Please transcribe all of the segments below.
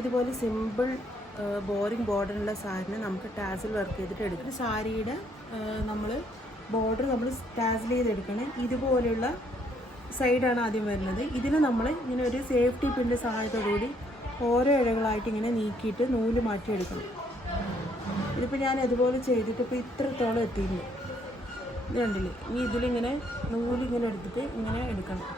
ഇതുപോലെ simple boring ബോർഡറുള്ള സാരിനെ നമുക്ക് tarsal work ചെയ്തിട്ട് എടുക്കണം. സാരിയുടെ നമ്മൾ ബോർഡർ നമ്മൾ ടാസൽ ചെയ്തെടുക്കണം. ഇതുപോലെയുള്ള സൈഡാണ് ആദ്യം വരുന്നത്. ഇതിന് നമ്മൾ ഇങ്ങനെ ഒരു സേഫ്റ്റി പിൻ്റെ സഹായത്തോടുകൂടി ഓരോ ഇഴകളായിട്ട് ഇങ്ങനെ നീക്കിയിട്ട് നൂല് മാറ്റിയെടുക്കണം. ഇതിപ്പോൾ ഞാൻ അതുപോലെ ചെയ്തിട്ട് ഇപ്പോൾ ഇത്രത്തോളം എത്തിയിരുന്നു. ഇത് കണ്ടില്ലേ? ഇനി ഇതിലിങ്ങനെ നൂലിങ്ങനെ എടുത്തിട്ട് ഇങ്ങനെ എടുക്കണം.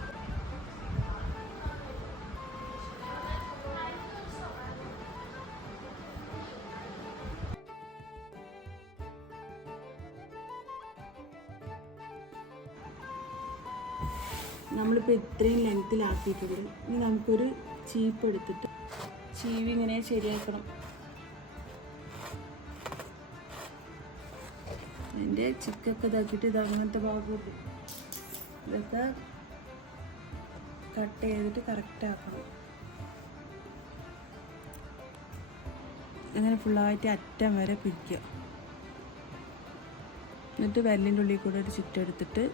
നമ്മളിപ്പോൾ ഇത്രയും ലെങ്ത്തിലാക്കിയിട്ടുണ്ട്. ഇനി നമുക്കൊരു ചീപ്പ് എടുത്തിട്ട് ചീവി ഇങ്ങനെ ശരിയാക്കണം. അതിൻ്റെ ചിക്കൊക്കെ ഇതാക്കിയിട്ട് ഇത് അങ്ങനത്തെ ഭാഗത്ത് ഇതൊക്കെ കട്ട് ചെയ്തിട്ട് കറക്റ്റ് ആക്കണം. അങ്ങനെ ഫുള്ളായിട്ട് അറ്റം വരെ പിരിക്കുക. എന്നിട്ട് വിരലിൻ്റെ ഉള്ളിൽ കൂടെ ഒരു ചുറ്റെടുത്തിട്ട്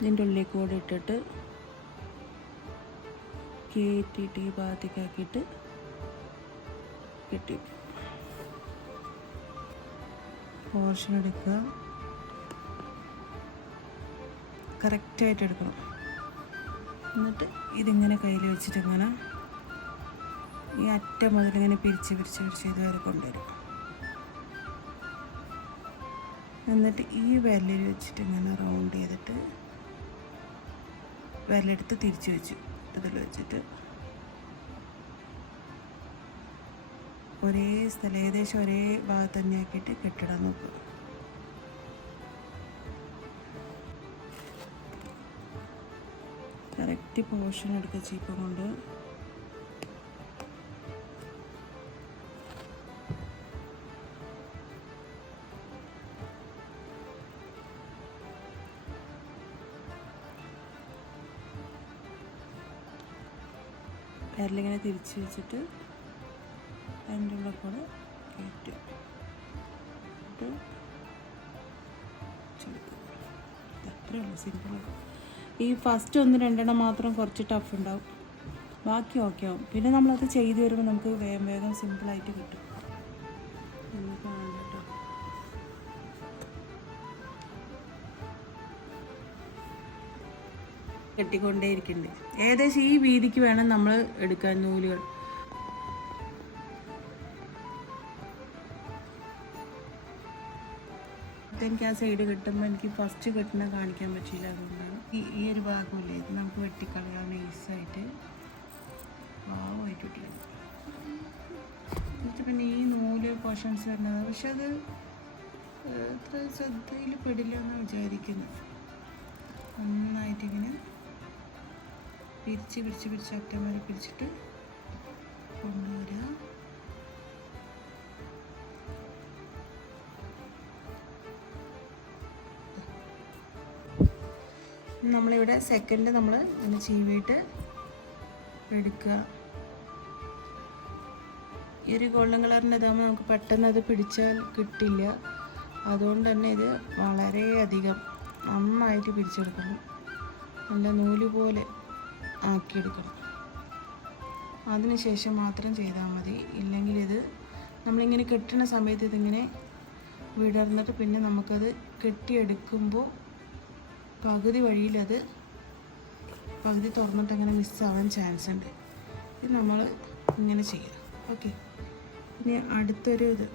ഇതിൻ്റെ ഉള്ളിൽ കൂടെ ഇട്ടിട്ട് കയറ്റിയിട്ട് ഈ ഭാഗത്തേക്കാക്കിയിട്ട് കെട്ടി പോർഷൻ എടുക്കുക. കറക്റ്റായിട്ട് എടുക്കണം. എന്നിട്ട് ഇതിങ്ങനെ കയ്യിൽ വെച്ചിട്ട് ഇങ്ങനെ ഈ അറ്റം മുതലിങ്ങനെ പിരിച്ച് ഇതുവരെ കൊണ്ടുവരും. എന്നിട്ട് ഈ വിരലിൽ വെച്ചിട്ട് ഇങ്ങനെ റൗണ്ട് ചെയ്തിട്ട് വിരലെടുത്ത് തിരിച്ച് വെച്ചു ഇതിൽ വെച്ചിട്ട് ഒരേ സ്ഥലം ഏകദേശം ഒരേ ഭാഗത്ത് തന്നെ ആക്കിയിട്ട് കെട്ടിടാൻ നോക്കുക. കറക്റ്റ് പോർഷൻ എടുക്കുക ചീപ്പ് കൊണ്ട്. വിരലിങ്ങനെ തിരിച്ച് വെച്ചിട്ട് അതിൻ്റെ ഉള്ളിൽ കൂടെ കയറ്റുക. അത്രയേ ഉള്ളൂ, സിമ്പിളാണ്. ഈ ഫസ്റ്റ് 1-2 മാത്രം കുറച്ച് ടഫ് ഉണ്ടാവും, ബാക്കി ഓക്കെ ആവും. പിന്നെ നമ്മളത് ചെയ്ത് വരുമ്പോൾ നമുക്ക് വേഗം സിമ്പിളായിട്ട് കിട്ടും. കേട്ടോ, കെട്ടിക്കൊണ്ടേ ഇരിക്കുന്നുണ്ട്. ഏകദേശം ഈ വീതിക്ക് വേണം നമ്മൾ എടുക്കാൻ നൂലുകൾ. എനിക്ക് ആ സൈഡ് കിട്ടുമ്പോൾ എനിക്ക് ഫസ്റ്റ് കെട്ടുന്ന കാണിക്കാൻ പറ്റില്ല. അതുകൊണ്ടാണ് ഈ ഒരു ഭാഗമില്ലേ, ഇത് നമുക്ക് വെട്ടിക്കളയാൻ നൈസായിട്ട് പാവമായിട്ട് കിട്ടിയത്. എന്നിട്ട് പിന്നെ ഈ നൂല് പോർഷൻസ് വരുന്നത്, പക്ഷെ അത് അത്ര ശ്രദ്ധയിൽ പെടില്ല എന്ന് വിചാരിക്കുന്നു. നന്നായിട്ടിങ്ങനെ പിരിച്ച് അറ്റം വരെ പിരിച്ചിട്ട് കൊണ്ടുവരിക. നമ്മളിവിടെ സെക്കൻഡ് നമ്മൾ ഇങ്ങനെ ചീവിയിട്ട് എടുക്കുക. ഈ ഒരു ഗോൾഡൻ കളറിൻ്റെ ഇതാകുമ്പോൾ നമുക്ക് പെട്ടെന്ന് അത് പിടിച്ചാൽ കിട്ടില്ല. അതുകൊണ്ട് തന്നെ ഇത് വളരെയധികം നന്നായിട്ട് പിരിച്ചെടുക്കണം. നല്ല നൂല് പോലെ ആക്കിയെടുക്കണം. അതിനുശേഷം മാത്രം ചെയ്താൽ മതി. ഇല്ലെങ്കിൽ ഇത് നമ്മളിങ്ങനെ കെട്ടുന്ന സമയത്ത് ഇതിങ്ങനെ വിടർന്നിട്ട് പിന്നെ നമുക്കത് കെട്ടിയെടുക്കുമ്പോൾ പകുതി വഴിയിലത് പകുതി തുറന്നിട്ട് അങ്ങനെ മിസ്സാവാൻ ചാൻസ് ഉണ്ട്. ഇത് നമ്മൾ ഇങ്ങനെ ചെയ്യാം. ഓക്കെ, ഇനി അടുത്തൊരു ഇത്